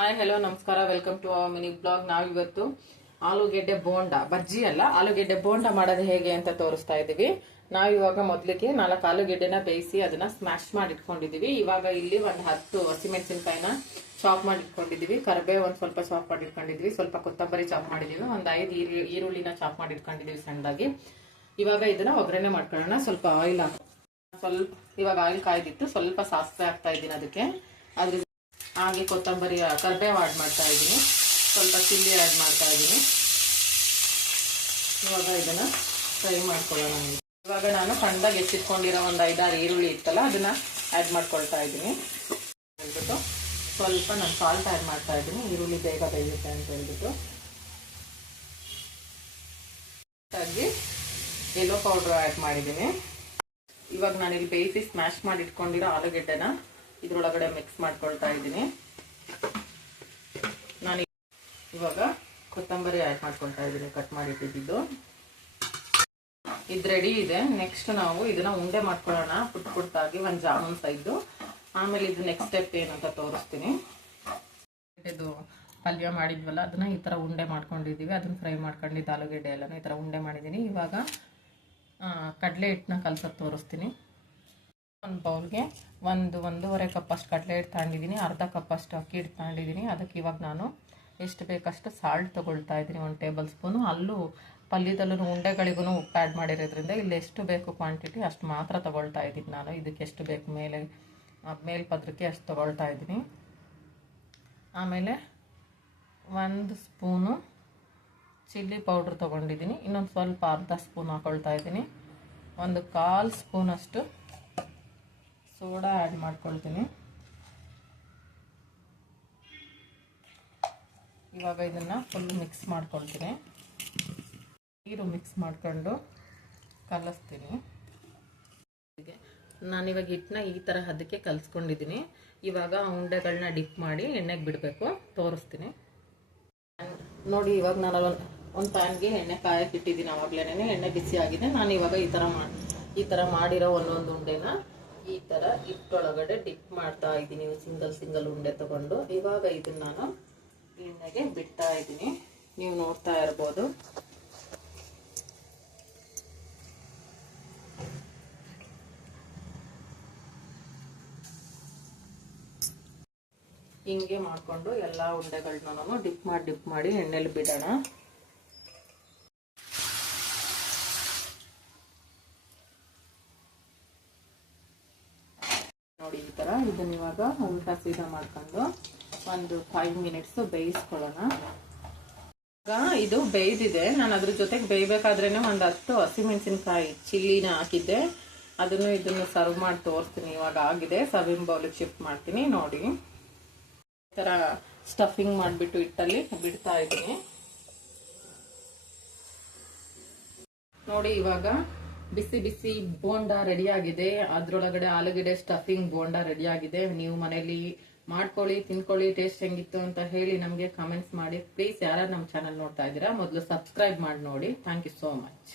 Hi hello ನಮಸ್ಕಾರ. Welcome to our mini blog ನಾವಿವತ್ತು ಆಲೂಗೆಡ್ಡೆ ಬೋಂಡ, ಬಜ್ಜಿ ಅಲ್ಲ, ಆಲೂಗೆಡ್ಡೆ ಬೋಂಡ ಮಾಡೋದು ಹೇಗೆ ಅಂತ ತೋರಿಸ್ತಾ ಇದ್ದೀವಿ. ನಾವಿವಾಗ ಮೊದಲಿಗೆ ನಾಲ್ಕು ಆಲೂಗೆಡ್ಡೆನ ಬೇಯಿಸಿ ಅದನ್ನ ಸ್ಮ್ಯಾಶ್ ಮಾಡಿ ಇಟ್ಕೊಂಡಿದ್ದೀವಿ. ಇವಾಗ ಇಲ್ಲಿ ಒಂದು ಹತ್ತು ಹಸಿಮೆಣಸಿನಕಾಯಿನ ಚಾಪ್ ಮಾಡಿ ಇಟ್ಕೊಂಡಿದ್ದೀವಿ. ಕರಿಬೇವು ಒಂದು ಸ್ವಲ್ಪ ಚಾಪ್ ಮಾಡಿ ಇಟ್ಕೊಂಡಿದ್ವಿ ಸ್ವಲ್ಪ ಕೊತ್ತಂಬರಿ ಚಾಪ್ ಮಾಡಿದ್ದೀವಿ. ಒಂದು ಐದು ಈರು, ಈರುಳ್ಳಿನ ಚಾಪ್ ಮಾಡಿ ಇಟ್ಕೊಂಡಿದೀವಿ ಸಣ್ಣದಾಗಿ. ಇವಾಗ ಇದನ್ನ ಒಗ್ಗರಣೆ ಮಾಡ್ಕೊಳ್ಳೋಣ. ಸ್ವಲ್ಪ ಆಯಿಲ್ ಹಾಕಿ ಸ್ವಲ್ಪ ಇವಾಗ ಆಯಿಲ್ ಕಾಯ್ದಿತ್ತು ಸ್ವಲ್ಪ ಸಾಸಿವೆ ಹಾಕ್ತಾ ಇದ್ದೀನಿ ಅದಕ್ಕೆ. ಅದ್ರ ಹಾಗೆ ಕೊತ್ತಂಬರಿ ಕರ್ಬೇವು ಆ್ಯಡ್ ಮಾಡ್ತಾ ಇದ್ದೀನಿ. ಸ್ವಲ್ಪ ಚಿಲ್ಲಿ ಆ್ಯಡ್ ಮಾಡ್ತಾ ಇದ್ದೀನಿ. ಇವಾಗ ಇದನ್ನು ಫ್ರೈ ಮಾಡ್ಕೊಳ್ಳೋಣ ಇವಾಗ ನಾನು ಸಣ್ಣದಾಗಿ ಹೆಚ್ಚಿಟ್ಕೊಂಡಿರೋ ಒಂದು ಐದಾರು ಈರುಳ್ಳಿ ಇತ್ತಲ್ಲ, ಅದನ್ನ ಆ್ಯಡ್ ಮಾಡ್ಕೊಳ್ತಾ ಇದ್ದೀನಿ. ಹೇಳ್ಬಿಟ್ಟು ಸ್ವಲ್ಪ ನಾನು ಸಾಲ್ಟ್ ಆ್ಯಡ್ ಮಾಡ್ತಾ ಇದ್ದೀನಿ. ಈರುಳ್ಳಿ ಬೇಗ ಬೇಯುತ್ತೆ ಅಂತ ಹೇಳ್ಬಿಟ್ಟು. ಎಲ್ಲೋ ಪೌಡ್ರ್ ಆ್ಯಡ್ ಮಾಡಿದ್ದೀನಿ. ಇವಾಗ ನಾನು ಇಲ್ಲಿ ಬೇಯಿಸಿ ಸ್ಮ್ಯಾಶ್ ಮಾಡಿ ಇಟ್ಕೊಂಡಿರೋ ಆಲೂಗೆಡ್ಡೆನ ಇದ್ರೊಳಗಡೆ ಮಿಕ್ಸ್ ಮಾಡ್ಕೊಳ್ತಾ ಇದ್ದೀನಿ. ನಾನು ಇವಾಗ ಕೊತ್ತಂಬರಿ ಆ್ಯಡ್ ಮಾಡ್ಕೊಳ್ತಾ ಇದ್ದೀನಿ ಕಟ್ ಮಾಡಿ ಇಟ್ಟಿದ್ದು ಇದು ರೆಡಿ ಇದೆ. ನೆಕ್ಸ್ಟ್ ನಾವು ಇದನ್ನ ಉಂಡೆ ಮಾಡ್ಕೊಳ್ಳೋಣ. ಪುಟ್ ಪುಟ್ಟಾಗಿ ಒಂದು ಜಾಮೂನ್ ಸೈಜು ಆಮೇಲೆ ಇದು ನೆಕ್ಸ್ಟ್ ಸ್ಟೆಪ್ ಏನು ಅಂತ ತೋರಿಸ್ತೀನಿ. ಇದು ಪಲ್ಯ ಮಾಡಿದ್ವಲ್ಲ, ಅದನ್ನ ಈ ಥರ ಉಂಡೆ ಮಾಡ್ಕೊಂಡಿದ್ದೀವಿ. ಅದನ್ನ ಫ್ರೈ ಮಾಡ್ಕೊಂಡಿದ್ದು ಆಲೂಗೆಡ್ಡೆ ಎಲ್ಲನೂ ಈ ಥರ ಉಂಡೆ ಮಾಡಿದ್ದೀನಿ. ಇವಾಗ ಕಡಲೆ ಹಿಟ್ಟನ್ನ ಕಲ್ಸೋದು ತೋರಿಸ್ತೀನಿ. ಒಂದು ಬೌಲ್ಗೆ ಒಂದು ಒಂದೂವರೆ ಕಪ್ಪಷ್ಟು ಕಡಲೆ ಹಿಟ್ಟು ತಗೊಂಡಿದ್ದೀನಿ, ಅರ್ಧ ಕಪ್ಪಷ್ಟು ಅಕ್ಕಿ ಹಿಟ್ಟು ತಗೊಂಡಿದ್ದೀನಿ. ಅದಕ್ಕೆ ಇವಾಗ ನಾನು ಎಷ್ಟು ಬೇಕಷ್ಟು ಸಾಲ್ಟ್ ತೊಗೊಳ್ತಾ ಇದ್ದೀನಿ, ಒಂದು ಟೇಬಲ್ ಸ್ಪೂನು ಅಲ್ಲೂ ಪಲ್ಯದಲ್ಲೂ ಉಂಡೆಗಳಿಗೂ ಉಪ್ಪು ಆ್ಯಡ್ ಮಾಡಿರೋದ್ರಿಂದ ಇಲ್ಲಿ ಎಷ್ಟು ಬೇಕು ಕ್ವಾಂಟಿಟಿ ಅಷ್ಟು ಮಾತ್ರ ತೊಗೊಳ್ತಾ ಇದ್ದೀನಿ ನಾನು. ಇದಕ್ಕೆ ಎಷ್ಟು ಬೇಕು ಮೇಲೆ ಮೇಲ್ಪದ್ರಕ್ಕೆ ಅಷ್ಟು ತೊಗೊಳ್ತಾ ಇದ್ದೀನಿ. ಆಮೇಲೆ ಒಂದು ಸ್ಪೂನು ಚಿಲ್ಲಿ ಪೌಡ್ರ್ ತೊಗೊಂಡಿದ್ದೀನಿ. ಇನ್ನೊಂದು ಸ್ವಲ್ಪ ಅರ್ಧ ಸ್ಪೂನ್ ಹಾಕೊಳ್ತಾ ಇದ್ದೀನಿ. ಒಂದು ಕಾಲು ಸ್ಪೂನಷ್ಟು ಸೋಡಾ ಆ್ಯಡ್ ಮಾಡ್ಕೊಳ್ತೀನಿ. ಇವಾಗ ಇದನ್ನು ಫುಲ್ ಮಿಕ್ಸ್ ಮಾಡ್ಕೊಳ್ತೀನಿ. ನೀರು ಮಿಕ್ಸ್ ಮಾಡ್ಕೊಂಡು ಕಲಿಸ್ತೀನಿ. ನಾನಿವಾಗ ಹಿಟ್ಟನ್ನ ಈ ಥರ ಹದಕ್ಕೆ ಕಲಿಸ್ಕೊಂಡಿದ್ದೀನಿ. ಇವಾಗ ಉಂಡೆಗಳನ್ನ ಡಿಪ್ ಮಾಡಿ ಎಣ್ಣೆಗೆ ಬಿಡಬೇಕು. ತೋರಿಸ್ತೀನಿ. ನೋಡಿ, ಇವಾಗ ನಾನು ಒಂದು ಒಂದು ಪ್ಯಾನ್ಗೆ ಎಣ್ಣೆ ಕಾಯಕ್ಕೆ ಇಟ್ಟಿದ್ದೀನಿ ಆವಾಗಲೇ ಎಣ್ಣೆ ಬಿಸಿ ಆಗಿದೆ. ನಾನು ಇವಾಗ ಈ ಥರ ಮಾಡಿ ಈ ಥರ ಮಾಡಿರೋ ಒಂದೊಂದು ಉಂಡೆನ ಈ ತರ ಹಿಟ್ಟೊಳಗಡೆ ಡಿಪ್ ಮಾಡ್ತಾ ಇದ್ದೀನಿ. ಸಿಂಗಲ್ ಸಿಂಗಲ್ ಉಂಡೆ ತಗೊಂಡು. ಇವಾಗ ಇದನ್ನ ನಾನು ಎಣ್ಣೆಗೆ ಬಿಡ್ತಾ ಇದ್ದೀನಿ. ನೀವು ನೋಡ್ತಾ ಇರ್ಬೋದು. ಹಿಂಗೆ ಮಾಡಿಕೊಂಡು ಎಲ್ಲ ಉಂಡೆಗಳನ್ನ ನಾನು ಡಿಪ್ ಮಾಡಿ ಡಿಪ್ ಮಾಡಿ ಎಣ್ಣೆಲಿ ಬಿಡೋಣ. ನೋಡಿ ಈ ಥರ ಇದನ್ನ ಇವಾಗ ಉಲ್ಟಾ ಸೀದಾ ಮಾಡ್ಕೊಂಡು ಒಂದು ಫೈವ್ ಮಿನಿಟ್ಸು ಬೇಯಿಸ್ಕೊಳ್ಳೋಣ. ಈಗ ಇದು ಬೇಯ್ದಿದೆ. ನಾನು ಅದ್ರ ಜೊತೆಗೆ ಬೇಯಬೇಕಾದ್ರೇ ಒಂದು ಹತ್ತು ಹಸಿಮೆಣಸಿನ್ಕಾಯಿ ಚಿಲ್ಲಿನ ಹಾಕಿದ್ದೆ. ಅದನ್ನು ಇದನ್ನು ಸರ್ವ್ ಮಾಡಿ ತೋರಿಸ್ತೀನಿ. ಇವಾಗ ಆಗಿದೆ. ಸರ್ವಿಂಗ್ ಬೌಲಿಗೆ ಶಿಫ್ಟ್ ಮಾಡ್ತೀನಿ. ನೋಡಿ. ಈ ಥರ ಸ್ಟಫಿಂಗ್ ಮಾಡಿಬಿಟ್ಟು ಇಟ್ಟಲ್ಲಿ ಬಿಡ್ತಾ ಇದ್ದೀನಿ. ನೋಡಿ, ಇವಾಗ ಬಿಸಿ ಬಿಸಿ ಬೋಂಡ ರೆಡಿ ಆಗಿದೆ ಅದ್ರೊಳಗಡೆ ಆಲೂಗಡ್ಡೆ ಸ್ಟಫಿಂಗ್ ಬೋಂಡ ರೆಡಿ ಆಗಿದೆ ನೀವು ಮನೇಲಿ ಮಾಡ್ಕೊಳ್ಳಿ, ತಿನ್ಕೊಳ್ಳಿ ಟೇಸ್ಟ್ ಹೆಂಗಿತ್ತು ಅಂತ ಹೇಳಿ ನಮಗೆ ಕಮೆಂಟ್ಸ್ ಮಾಡಿ. ಪ್ಲೀಸ್ ಯಾರು ನಮ್ಮ ಚಾನಲ್ ನೋಡ್ತಾ ಇದ್ದೀರಾ, ಮೊದಲು ಸಬ್ಸ್ಕ್ರೈಬ್ ಮಾಡಿ ನೋಡಿ. Thank you so much